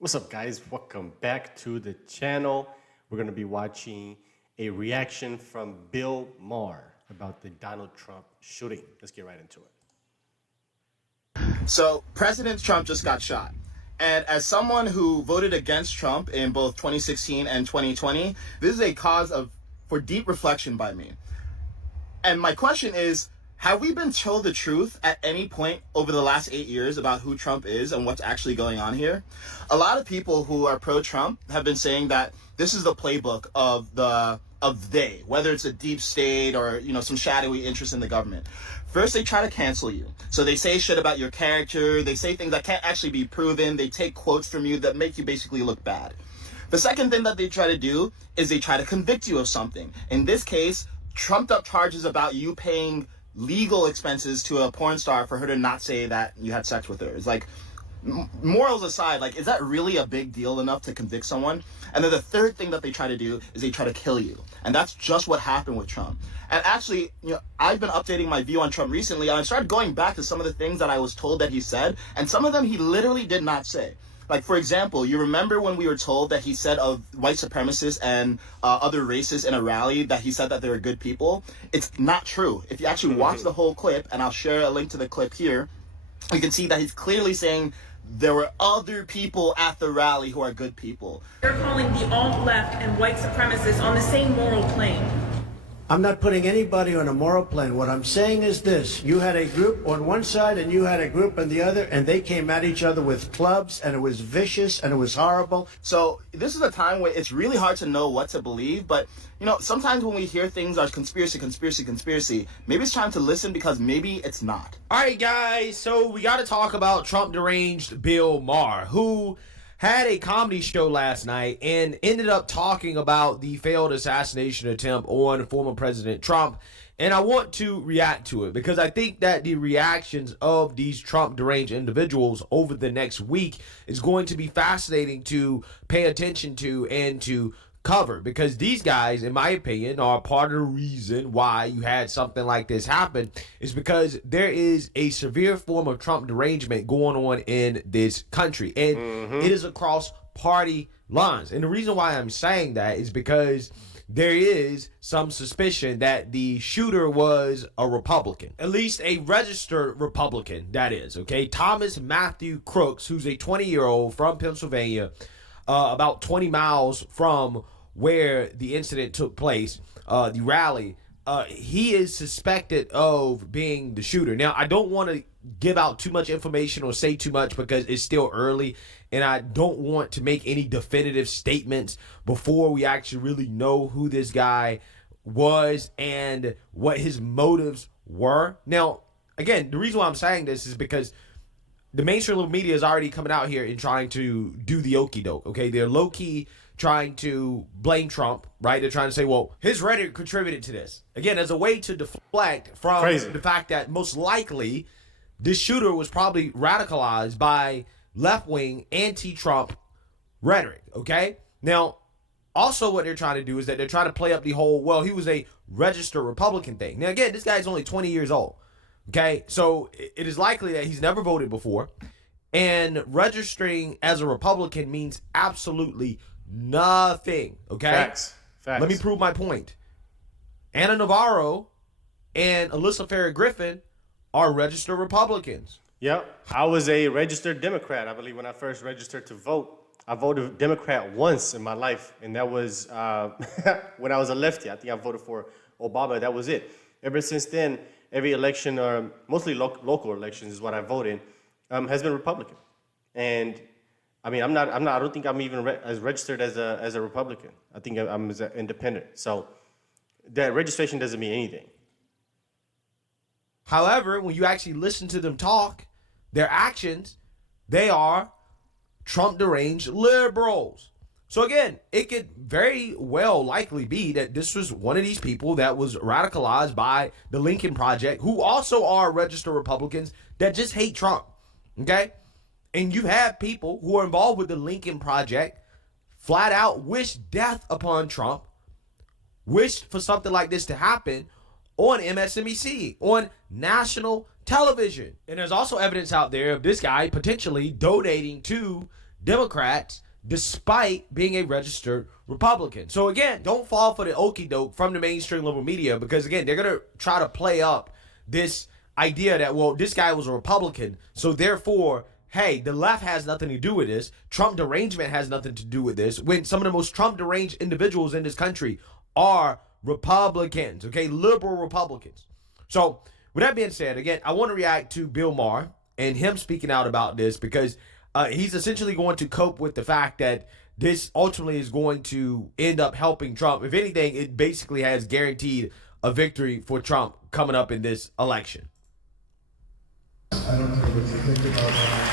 What's up, guys? Welcome back to the channel. We're going to be watching a reaction from Bill Maher about the Donald Trump shooting. Let's get right into it. So President Trump just got shot. And as someone who voted against Trump in both 2016 and 2020, this is a cause for deep reflection by me. And my question is, have we been told the truth at any point over the last 8 years about who Trump is and what's actually going on here? A lot of people who are pro-Trump have been saying that this is the playbook of they, whether it's a deep state or, some shadowy interest in the government. First, they try to cancel you. So they say shit about your character. They say things that can't actually be proven. They take quotes from you that make you basically look bad. The second thing that they try to do is they try to convict you of something. In this case, trumped up charges about you paying legal expenses to a porn star for her to not say that you had sex with her. It's like, morals aside, is that really a big deal enough to convict someone? And then the third thing that they try to do is they try to kill you. And that's just what happened with Trump. And actually, I've been updating my view on Trump recently, and I started going back to some of the things that I was told that he said, and some of them he literally did not say. Like, for example, you remember when we were told that he said of white supremacists and other races in a rally that he said that they were good people? It's not true. If you actually watch the whole clip, and I'll share a link to the clip here, you can see that he's clearly saying there were other people at the rally who are good people. You're calling the alt-left and white supremacists on the same moral plane. I'm not putting anybody on a moral plane. What I'm saying is this. You had a group on one side and you had a group on the other, and they came at each other with clubs, and it was vicious and it was horrible. So this is a time where it's really hard to know what to believe, but sometimes when we hear things are conspiracy, maybe it's time to listen because maybe it's not. All right, guys, so we got to talk about Trump deranged Bill Maher, who had a comedy show last night and ended up talking about the failed assassination attempt on former President Trump. And I want to react to it because I think that the reactions of these Trump deranged individuals over the next week is going to be fascinating to pay attention to and to cover, because these guys, in my opinion, are part of the reason why you had something like this happen, is because there is a severe form of Trump derangement going on in this country, and it is across party lines. And the reason why I'm saying that is because there is some suspicion that the shooter was a Republican, at least a registered Republican, that is, okay? Thomas Matthew Crooks, who's a 20-year-old from Pennsylvania, about 20 miles from where the incident took place, the rally. He is suspected of being the shooter. Now, I don't want to give out too much information or say too much because it's still early, and I don't want to make any definitive statements before we actually really know who this guy was and what his motives were. Now, again, the reason why I'm saying this is because the mainstream media is already coming out here and trying to do the okie doke, okay? They're low-key trying to blame Trump, right? They're trying to say, well, his rhetoric contributed to this. Again, as a way to deflect from the fact that most likely this shooter was probably radicalized by left-wing anti-Trump rhetoric, okay? Now, also what they're trying to do is that they're trying to play up the whole, well, he was a registered Republican thing. Now, again, this guy's only 20 years old. Okay, so it is likely that he's never voted before, and registering as a Republican means absolutely nothing. Okay, Facts. Let me prove my point. Anna Navarro and Alyssa Farah Griffin are registered Republicans. Yep. I was a registered Democrat. I believe when I first registered to vote, I voted Democrat once in my life, and that was when I was a lefty. I think I voted for Obama. That was it. Ever since then, every election, or mostly local elections, is what I vote in, has been Republican. And I mean, I don't think I'm even as registered as a Republican. I think I'm as an independent. So that registration doesn't mean anything. However, when you actually listen to them talk, their actions, they are Trump deranged liberals. So again, it could very well likely be that this was one of these people that was radicalized by the Lincoln Project, who also are registered Republicans that just hate Trump, okay? And you have people who are involved with the Lincoln Project flat out wish death upon Trump, wished for something like this to happen on MSNBC, on national television. And there's also evidence out there of this guy potentially donating to Democrats despite being a registered Republican. So again, don't fall for the okie doke from the mainstream liberal media, because again, they're going to try to play up this idea that, well, this guy was a Republican, so therefore, hey, the left has nothing to do with this. Trump derangement has nothing to do with this, when some of the most Trump deranged individuals in this country are Republicans, okay? Liberal Republicans. So with that being said, again, I want to react to Bill Maher and him speaking out about this, because he's essentially going to cope with the fact that this ultimately is going to end up helping Trump. If anything, it basically has guaranteed a victory for Trump coming up in this election. I don't know what you think about that.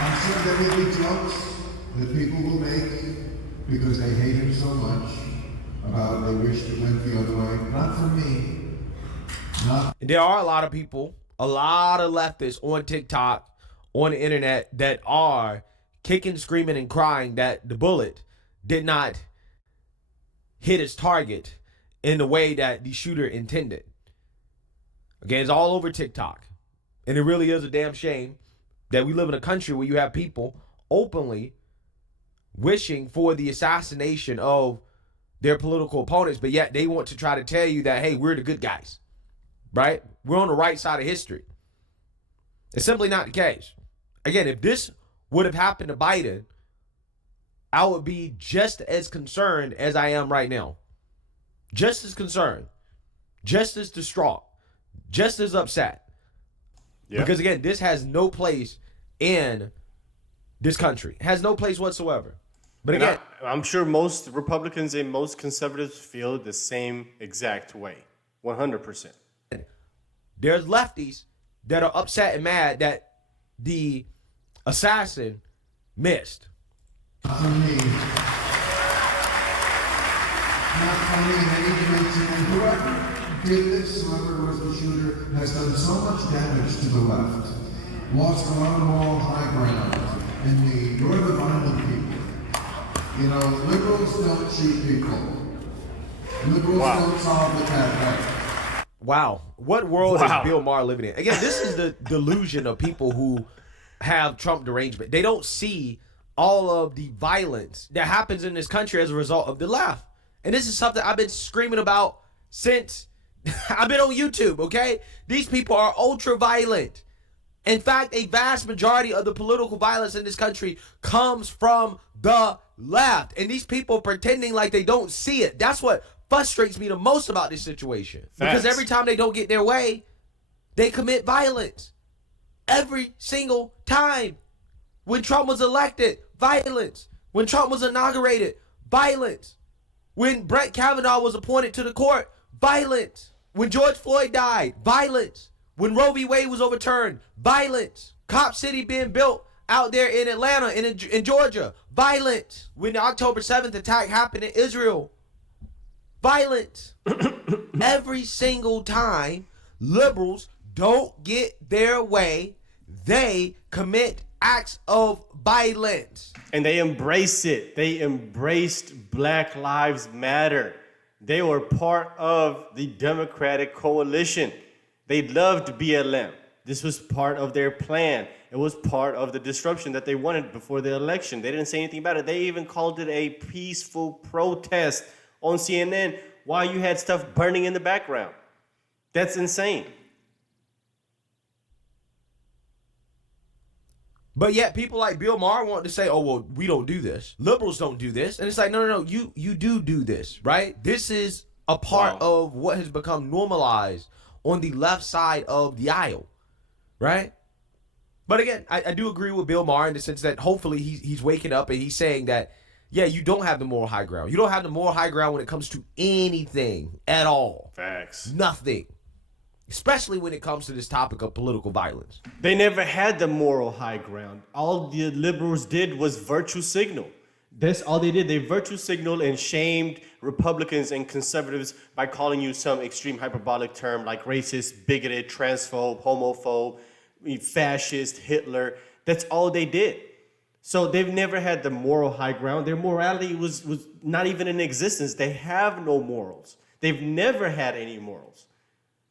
I'm sure there will be jokes that people will make because they hate him so much about they wish it went the other way. Not for me. There are a lot of people, a lot of leftists on TikTok, on the internet, that are kicking, screaming, and crying that the bullet did not hit its target in the way that the shooter intended. Again, it's all over TikTok. And it really is a damn shame that we live in a country where you have people openly wishing for the assassination of their political opponents, but yet they want to try to tell you that, hey, we're the good guys, right? We're on the right side of history. It's simply not the case. Again, if this would have happened to Biden, I would be just as concerned as I am right now. Just as concerned, just as distraught, just as upset. Yeah. Because again, this has no place in this country. It has no place whatsoever. But again, I'm sure most Republicans and most conservatives feel the same exact way. 100%. There's lefties that are upset and mad that the assassin missed. Not for me. Not for me in any dimension. And whoever did this, whoever was the shooter, has done so much damage to the left. Lost a lot of moral high ground. And you're the violent people. You know, liberals don't shoot people. Liberals don't solve the cat. Wow. What world is Bill Maher living in? Again, this is the delusion of people who have Trump derangement. They don't see all of the violence that happens in this country as a result of the left. And this is something I've been screaming about since I've been on YouTube, okay? These people are ultra violent. In fact, a vast majority of the political violence in this country comes from the left. And these people pretending like they don't see it. That's what frustrates me the most about this situation. Facts. Because every time they don't get their way, they commit violence. Every single time. When Trump was elected, violence. When Trump was inaugurated, violence. When Brett Kavanaugh was appointed to the court, violence. When George Floyd died, violence. When Roe v. Wade was overturned, violence. Cop City being built out there in Atlanta and in Georgia, violence. When the October 7th attack happened in Israel, violence. Every single time liberals don't get their way, they commit acts of violence. And they embrace it. They embraced Black Lives Matter. They were part of the Democratic coalition. They loved BLM. This was part of their plan. It was part of the disruption that they wanted before the election. They didn't say anything about it. They even called it a peaceful protest on CNN while you had stuff burning in the background. That's insane. But yet people like Bill Maher want to say, oh, well, we don't do this. Liberals don't do this. And it's like, no, you do this, right? This is a part of what has become normalized on the left side of the aisle, right? But again, I do agree with Bill Maher in the sense that hopefully he's waking up and he's saying that, yeah, you don't have the moral high ground. You don't have the moral high ground when it comes to anything at all. Facts. Nothing. Especially when it comes to this topic of political violence. They never had the moral high ground. All the liberals did was virtue signal. That's all they did. They virtue signaled and shamed Republicans and conservatives by calling you some extreme hyperbolic term like racist, bigoted, transphobe, homophobe, fascist, Hitler. That's all they did. So they've never had the moral high ground. Their morality was not even in existence. They have no morals. They've never had any morals.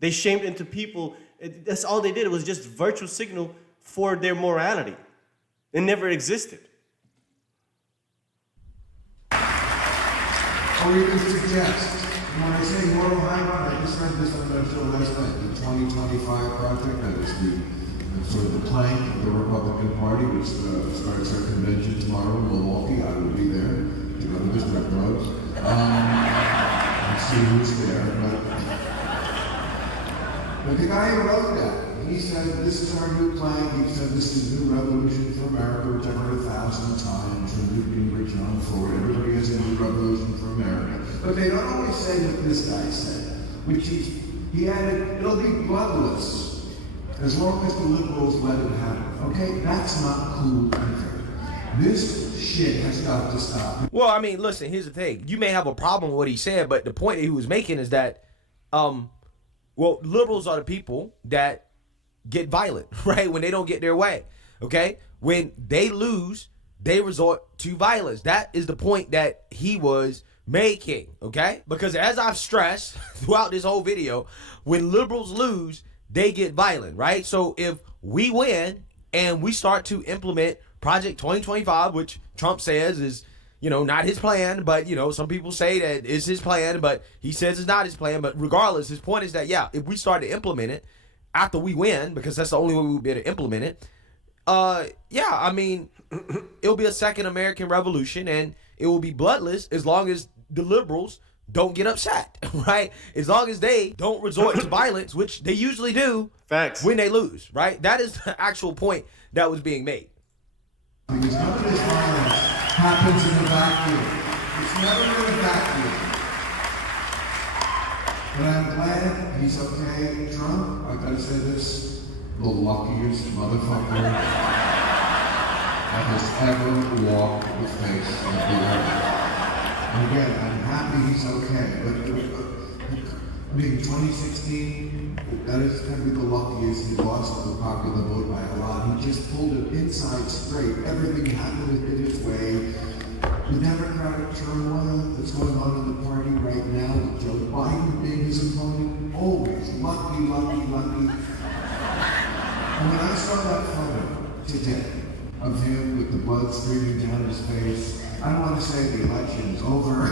They shamed into people. That's all they did. It was just virtue signal for their morality. It never existed. Or even suggest, when I say moral high ground, I just read this on the show last night, the 2025 project, that is the sort of the plank of the Republican Party, which starts our convention tomorrow in Milwaukee. I will be there. You know, the district roads. And see who's there. But the guy who wrote that, he said, this is our new plank. He said, this is a new revolution for America, which I've heard 1,000 times from Newt Gingrich on forward. Everybody has a new revolution for America. But they don't always say what this guy said, which he added, it'll be bloodless as long as the liberals let it happen. Okay? That's not cool either. This shit has got to stop. Well, I mean, listen, here's the thing. You may have a problem with what he said, but the point that he was making is that, well, liberals are the people that get violent, right? When they don't get their way, okay? When they lose, they resort to violence. That is the point that he was making, okay? Because as I've stressed throughout this whole video, when liberals lose, they get violent, right? So if we win and we start to implement Project 2025, which Trump says is, not his plan, but, some people say that it's his plan, but he says it's not his plan. But regardless, his point is that, yeah, if we start to implement it after we win, because that's the only way we'll be able to implement it, it'll be a second American Revolution, and it will be bloodless as long as the liberals don't get upset, right? As long as they don't resort to violence, which they usually do. Facts. When they lose, right? That is the actual point that was being made. Because none of this violence happens in a vacuum. It's never in a vacuum. But I'm glad he's okay. Trump, I gotta say this, the luckiest motherfucker that has ever walked the face of the earth. And again, I'm happy he's okay. But 2016, that is going to be the luckiest. He lost the popular vote by a lot. He just pulled it inside straight. Everything happened in his way. The Democratic turmoil that's going on in the party right now, with Joe Biden being his opponent, always lucky. And when I saw that photo today of him with the blood streaming down his face, I don't want to say the election is over,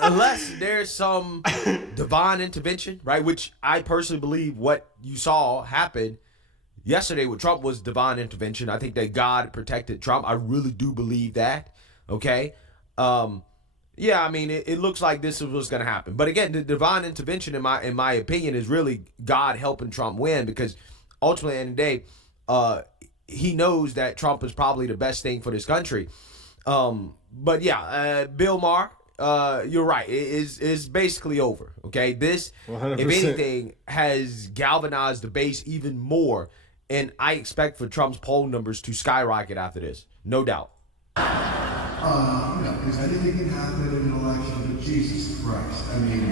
Unless there's some divine intervention, right? Which I personally believe what you saw happen yesterday with Trump was divine intervention. I think that God protected Trump. I really do believe that. Okay. It looks like this is what's going to happen. But again, the divine intervention, in my opinion, is really God helping Trump win, because ultimately, at the end of the day, he knows that Trump is probably the best thing for this country. Bill Maher, you're right. It is basically over. Okay, this, 100%. if anything, has galvanized the base even more, and I expect for Trump's poll numbers to skyrocket after this, no doubt. Because anything can happen in an election, but Jesus Christ, I mean,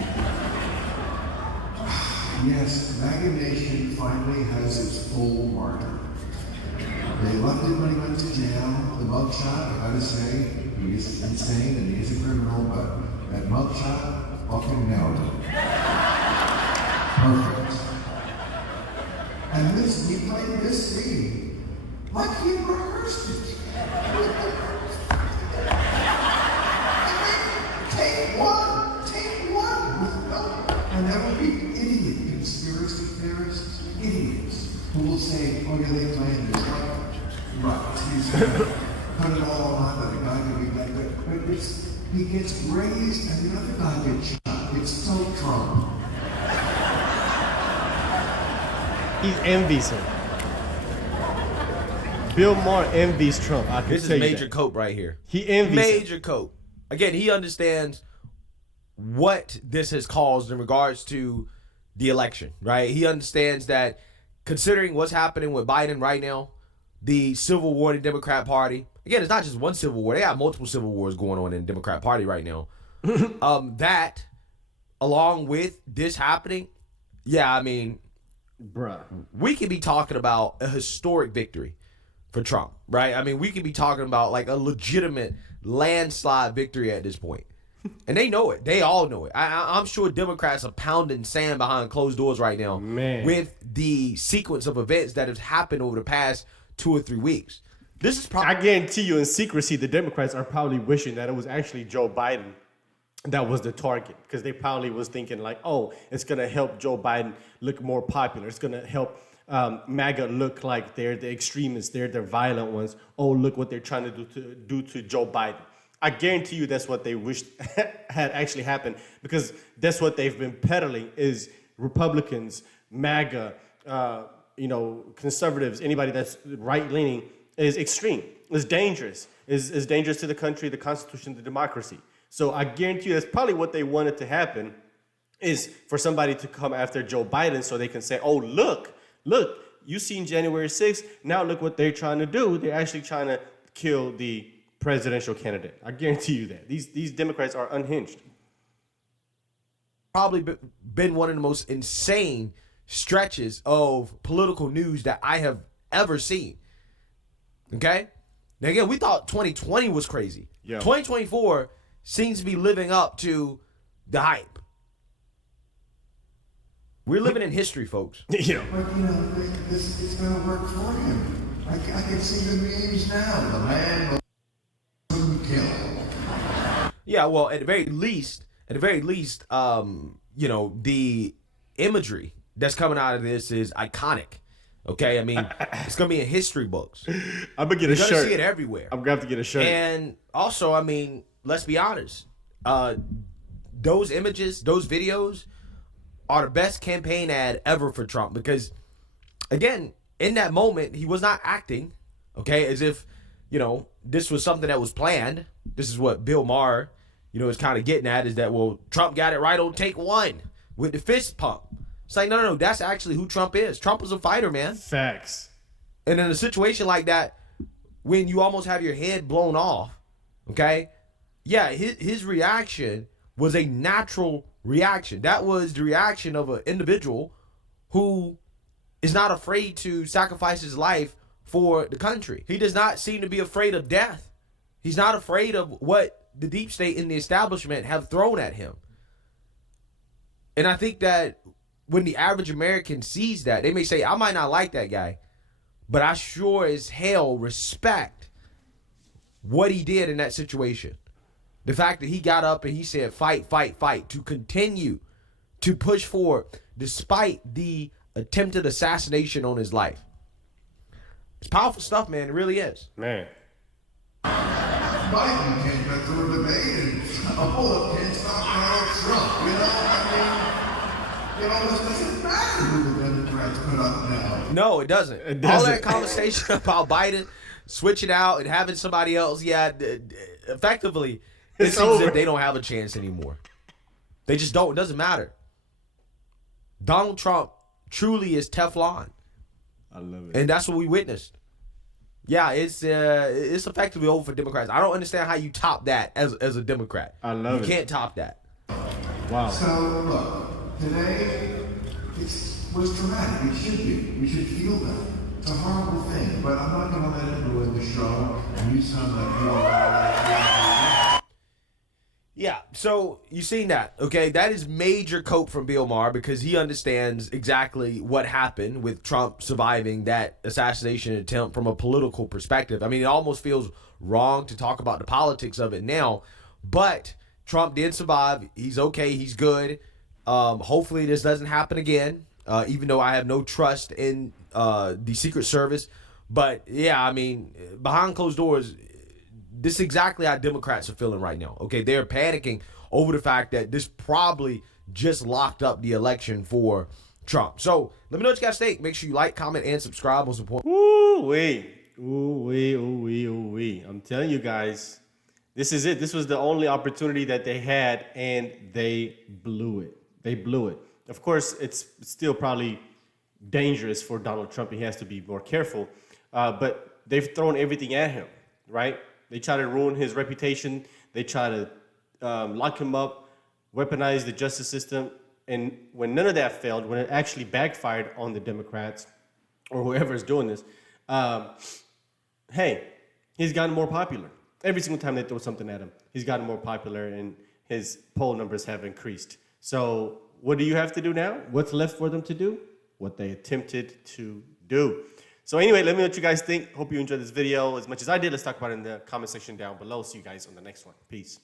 yes, MAGA Nation finally has its full marker. They loved it when he went to jail. The mugshot, I gotta say, he's insane and he's a criminal, but that mugshot fucking nailed it. Perfect. And he played this scene like he rehearsed it. Take one. And that would be idiot conspiracy theorists, idiots, who will say, oh yeah, they planned this. Right, he's put it all on that a guy can be like that. But he gets raised and the other guy gets shot. It's so Trump. He envies him. Bill Maher envies Trump. I can This tell is you Major that. Cope right here. He envies Major him. Cope. Again, he understands what this has caused in regards to the election, right? He understands that, considering what's happening with Biden right now, the civil war in the Democrat Party. Again, it's not just one civil war. They have multiple civil wars going on in the Democrat Party right now. That, along with this happening, Bruh. we could be talking about a historic victory for Trump, right? I mean, we could be talking about like a legitimate landslide victory at this point. And they know it. They all know it. I'm sure Democrats are pounding sand behind closed doors right now with the sequence of events that have happened over the past 2 or 3 weeks. This is probably. I guarantee you, in secrecy, the Democrats are probably wishing that it was actually Joe Biden that was the target, because they probably was thinking like, oh, it's gonna help Joe Biden look more popular. It's gonna help MAGA look like they're the extremists, they're the violent ones. Oh, look what they're trying to do to Joe Biden. I guarantee you that's what they wished had actually happened, because that's what they've been peddling is Republicans, MAGA, conservatives, anybody that's right-leaning is extreme, is dangerous, is dangerous to the country, the Constitution, the democracy. So I guarantee you that's probably what they wanted to happen, is for somebody to come after Joe Biden so they can say, oh, look, you seen January 6th, now look what they're trying to do. They're actually trying to kill the presidential candidate. I guarantee you that. These Democrats are unhinged. Probably been one of the most insane stretches of political news that I have ever seen. Okay? Now, again, we thought 2020 was crazy. Yeah. 2024 seems to be living up to the hype. We're living in history, folks. Yeah. But this is going to work for him. I can see the memes now. The man couldn't kill. Yeah, well, at the very least, the imagery that's coming out of this is iconic. Okay, I mean, it's gonna be in history books. I'm gonna get You're a shirt. gonna see it everywhere. I'm gonna have to get a shirt. And also, I mean, let's be honest. Those images, those videos, are the best campaign ad ever for Trump, because, again, in that moment, he was not acting, okay, as if, this was something that was planned. This is what Bill Maher, is kind of getting at, is that, well, Trump got it right on take one with the fist pump. It's like, no, that's actually who Trump is. Trump is a fighter, man. Facts. And in a situation like that, when you almost have your head blown off, okay, yeah, his reaction was a natural reaction. That was the reaction of an individual who is not afraid to sacrifice his life for the country. He does not seem to be afraid of death. He's not afraid of what the deep state and the establishment have thrown at him. And I think that when the average American sees that, they may say, I might not like that guy, but I sure as hell respect what he did in that situation. The fact that he got up and he said, fight, fight, fight, to continue to push forward despite the attempted assassination on his life. It's powerful stuff, man. It really is. Man. Biden came back to a debate and a bullet can't stop Donald Trump. It doesn't matter who the Democrats put up now. No, it doesn't. It All doesn't. that conversation about Biden switching out and having somebody else, effectively, it It's seems over. that they don't have a chance anymore. They just don't. It doesn't matter. Donald Trump truly is Teflon. I love it. And that's what we witnessed. Yeah, it's effectively over for Democrats. I don't understand how you top that as a Democrat. I love it. You can't top that. Wow. So, look, today was traumatic. It should be. We should feel that. It's a horrible thing, but I'm not going to let it ruin the show. And you sound like you are. Yeah, so you seen that, okay? That is major cope from Bill Maher, because he understands exactly what happened with Trump surviving that assassination attempt from a political perspective. I mean, it almost feels wrong to talk about the politics of it now, but Trump did survive. He's okay. He's good. Hopefully this doesn't happen again, even though I have no trust in the Secret Service. But, yeah, I mean, behind closed doors, this is exactly how Democrats are feeling right now. Okay, they're panicking over the fact that this probably just locked up the election for Trump. So let me know what you guys think. Make sure you like, comment, and subscribe on support. Ooh-wee. Ooh-wee, ooh-wee, ooh-wee. I'm telling you guys, this is it. This was the only opportunity that they had, and they blew it. They blew it. Of course, it's still probably dangerous for Donald Trump. He has to be more careful. But they've thrown everything at him, right? They try to ruin his reputation. They try to lock him up, weaponize the justice system. And when none of that failed, when it actually backfired on the Democrats or whoever is doing this, hey, he's gotten more popular. Every single time they throw something at him, he's gotten more popular, and his poll numbers have increased. So what do you have to do now? What's left for them to do? What they attempted to do. So anyway, let me know what you guys think. Hope you enjoyed this video as much as I did. Let's talk about it in the comment section down below. See you guys on the next one. Peace.